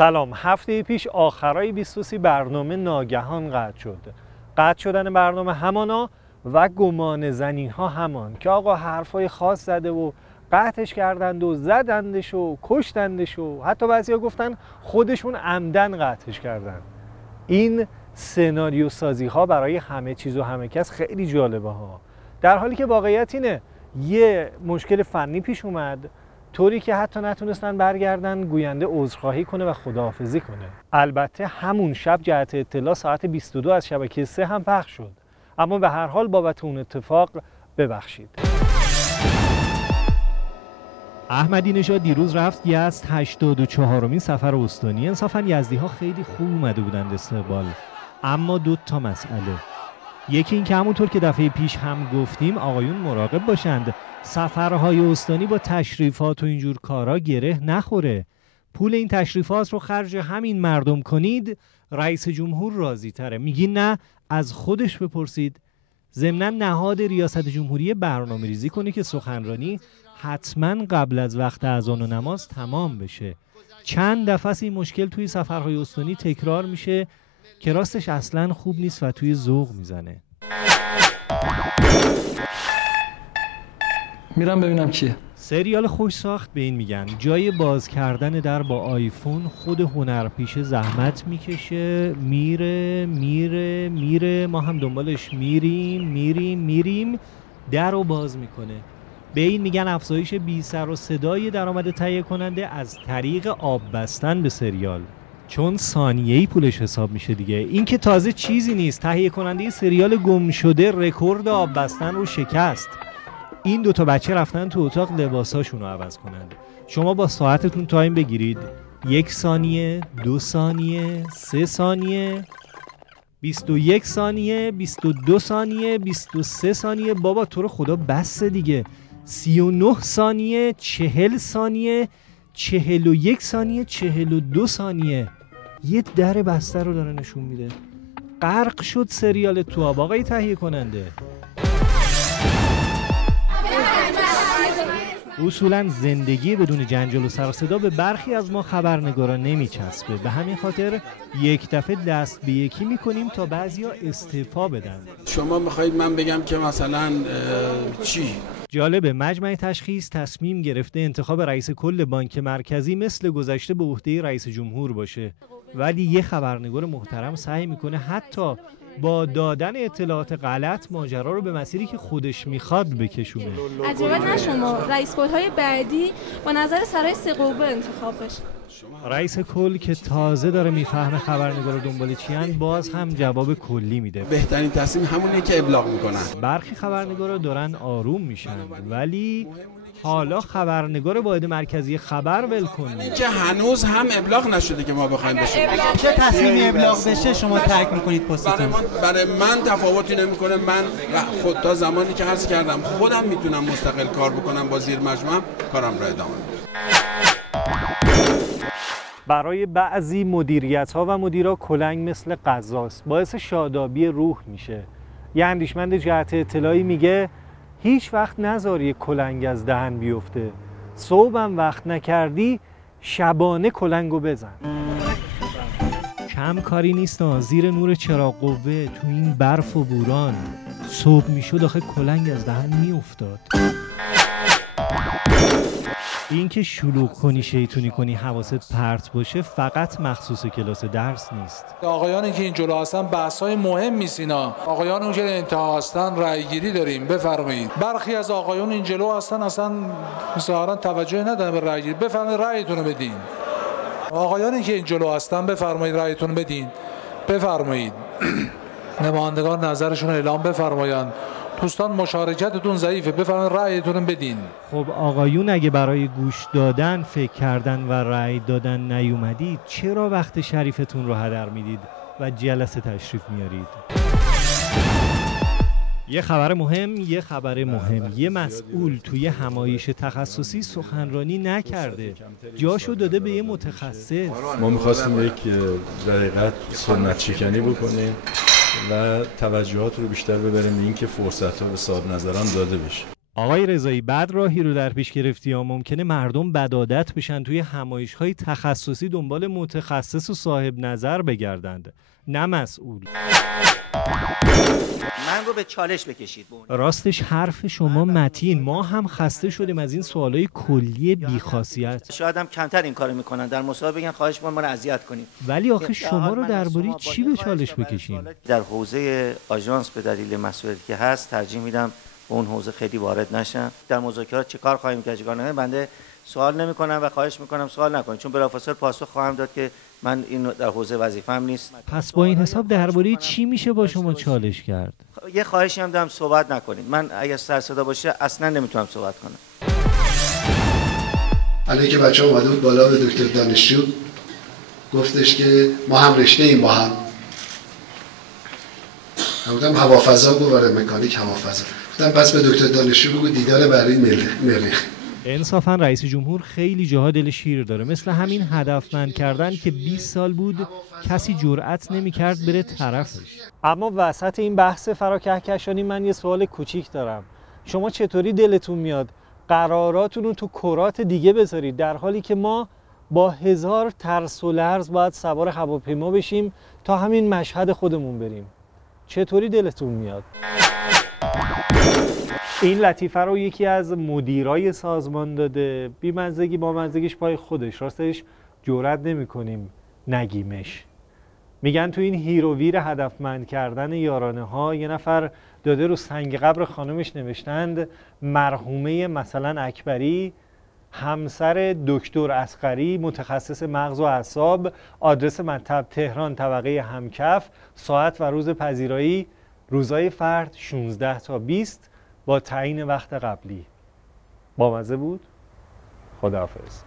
سلام. هفته پیش آخرای 23 برنامه ناگهان قطع شد. قطع شدن برنامه همانا و گمان زنی ها همان که آقا حرفای خاص زده و قطعش کردند و زدندش و کشتندش و حتی بعضیا گفتن خودشون عمدن قطعش کردن. این سناریو سازی ها برای همه چیز و همه کس خیلی جالبه ها، در حالی که واقعیت اینه یه مشکل فنی پیش اومد طوری که حتی نتونستن برگردن گوینده عذرخواهی کنه و خداحافظی کنه. البته همون شب جهت اطلاع ساعت 22 از شبکه 3 هم پخش شد، اما به هر حال بابت اون اتفاق ببخشید. احمدی نژاد دیروز رفت یزد 84مین سفر استانی. انصافا یزدی‌ها خیلی خوب اومده بودند استقبال، اما 2 تا مسئله. یکی این که همونطور که دفعه پیش هم گفتیم آقایون مراقب باشند سفرهای استانی با تشریفات و اینجور کارا گره نخوره. پول این تشریفات رو خرج همین مردم کنید، رئیس جمهور راضی تره. میگین نه، از خودش بپرسید. ضمناً نهاد ریاست جمهوری برنامه ریزی کنه که سخنرانی حتما قبل از وقت اذان و نماز تمام بشه. چند دفعه این مشکل توی سفرهای استانی تکرار میشه که راستش اصلاً خوب نیست و توی ذوق میزنه. میرم ببینم کیه. سریال خوش ساخت به این میگن. جای باز کردن در با آیفون خود هنرپیشه زحمت میکشه، میره ما هم دنبالش میریم در رو باز میکنه. به این میگن افزایش بی سر و صدای درآمد تهیه کننده از طریق آب بستن به سریال، چون ثانیه‌ای پولش حساب میشه دیگه. این که تازه چیزی نیست، تهیه کننده سریال گم شده رکورد آب بستن رو شکست. این 2 تا بچه رفتن تو اتاق لباساشون رو عوض کنند. شما با ساعتتون تایم بگیرید، 1 ثانیه، 2 ثانیه، 3 ثانیه، 21 ثانیه، 22 ثانیه، 23 ثانیه. بابا تو رو خدا بس دیگه. 39 ثانیه، 40 ثانیه، 41 ثانیه، 42 ثانیه. یه در بسته رو داره نشون میده. غرق شد سریال تو آب آقای تهیه کننده. اصولا زندگی بدون جنجال و سر و صدا به برخی از ما خبرنگاران نمیچسبه. به همین خاطر یک دفعه دست به یکی میکنیم تا بعضیا استعفا بدن. شما میخواید من بگم که مثلا چی؟ جالبه مجمع تشخیص تصمیم گرفته انتخاب رئیس کل بانک مرکزی مثل گذشته به عهده رئیس جمهور باشه، ولی یه خبرنگار محترم سعی میکنه حتی با دادن اطلاعات غلط ماجرا رو به مسیری که خودش میخواد بکشونه. عجبت نه شما رئیس کل‌های بعدی با نظر سرای سه قوه انتخاب بشه. رئیس کل که تازه داره میفهمه خبرنگارا دنبال چیان باز هم جواب کلی میده. بهترین تصمیم همونه که ابلاغ میکنن. برخی خبرنگارا دارن آروم میشن، ولی حالا خبرنگار واحد مرکزی خبر ول کنه که هنوز هم ابلاغ نشده که ما بخوایم بشه. چه تصمیمی ابلاغ بشه شما ترک میکنید پستتون؟ برای من تفاوتی نمیکنه. من خود تا زمانی که عرض کردم خودم میتونم مستقل کار بکنم با زیر مجموعه، کارم را ادامه میدم. برای بعضی مدیریت‌ها و مدیرا کلنگ مثل قزاست، باعث شادابی روح میشه. یه اندیشمند جهت اطلاعی میگه هیچ وقت نذار یه کلنگ از دهن بیفته. صبحم وقت نکردی شبانه کلنگو بزن. کم کاری نیست زیر نور چراغ قوه تو این برف و بوران صبح میشد آخه کلنگ از دهن میافتاد. این که شلوغ کنی شیطونی کنی حواست پرت باشه فقط مخصوص کلاس درس نیست. آقایانی که این جلو هستن بحث‌های مهم نیست اینا. آقایانی که انتها هستن رأی گیری داریم، بفرمایید. برخی از آقایون این جلو هستن اصلا ظاهرا توجه ندارن به رأی گیری. بفرمایید رأیتون رو بدین. آقایانی که این جلو هستن بفرمایید رأیتون بدین. بفرمایید. نمایندگان نظرشون اعلام بفرمایند. دوستان مشارکتتون ضعیفه، بفرمایید رأیتون بدین. خب آقایون اگه برای گوش دادن فکر کردن و رأی دادن نیومدید چرا وقت شریفتون رو هدر میدید و جلسه تشریف میارید؟ یه خبر مهم. یه مسئول توی همایش تخصصی سخنرانی نکرده، جاشو داده به یه متخصص. ما می‌خواستیم یک دقیقت سنت شکنی بکنیم و توجهات رو بیشتر ببریم به این که فرصت‌ها به صاحب نظران داده بشه. آقای رضایی، بعد راهی رو در پیش گرفتی ها. ممکنه مردم بدعادت بشن توی همایش‌های تخصصی دنبال متخصص و صاحب نظر بگردند، نه مسئول. من رو به چالش بکشید. راستش حرف شما متین، ما هم خسته شدیم از این سوالای کلی بیخاصیت. شاید هم کمتر این کارو میکنن، در مصاحبه بگن خواهش می‌کنم ما رو اذیت کنید. ولی آخه شما رو درباره چی به چالش بکشیم؟ در حوزه آژانس به دلیل مسئولیتی که هست ترجیح میدم به اون حوزه خیلی وارد نشم. در مذاکرات چه کار خواهیم کرد، چیکار نکنیم، بنده سوال نمی‌کنم و خواهش می‌کنم سوال نکنید، چون بلافاصله پاسخ خواهم داد که من این در حوزه وظیفه‌ام نیست. پس با این حساب درباره چی میشه با شما چالش کرد؟ یه خواهشی هم دارم صحبت نکنید. من اگه سر صدا باشه اصلا نمیتونم صحبت کنم. علی که بچه اومده بود بالا به دکتر دانشجو گفتش که ما هم رشته ایم با هم. گفتم هوافضا، گفت آره مکانیک هوافضا. گفتم پس به دکتر دانشجو بگو دیدار برای مریخ. انصافا رئیس جمهور خیلی جاها دل شیر داره، مثل همین هدفمند کردن که 20 سال بود کسی جرأت نمی‌کرد بره طرفش. اما وسط این بحث فراکهکشانی من یه سوال کوچیک دارم. شما چطوری دلتون میاد قراراتون رو تو کرات دیگه بذارید، در حالی که ما با 1000 ترس و لرز باید سوار هواپیما بشیم تا همین مشهد خودمون بریم؟ چطوری دلتون میاد؟ این لطیفه رو یکی از مدیرای سازمان داده، بی‌مزگی با مزگیش پای خودش، راستش جرئت نمی‌کنیم نگیمش. میگن تو این هیروویر هدفمند کردن یارانه ها یه نفر داده رو سنگ قبر خانمش نوشتند مرحومه مثلا اکبری، همسر دکتر اصغری متخصص مغز و اعصاب، آدرس مطب تهران طبقه همکف، ساعت و روز پذیرایی روزای فرد 16 تا 20 با تعیین وقت قبلی. بامزه بود؟ خداحافظ.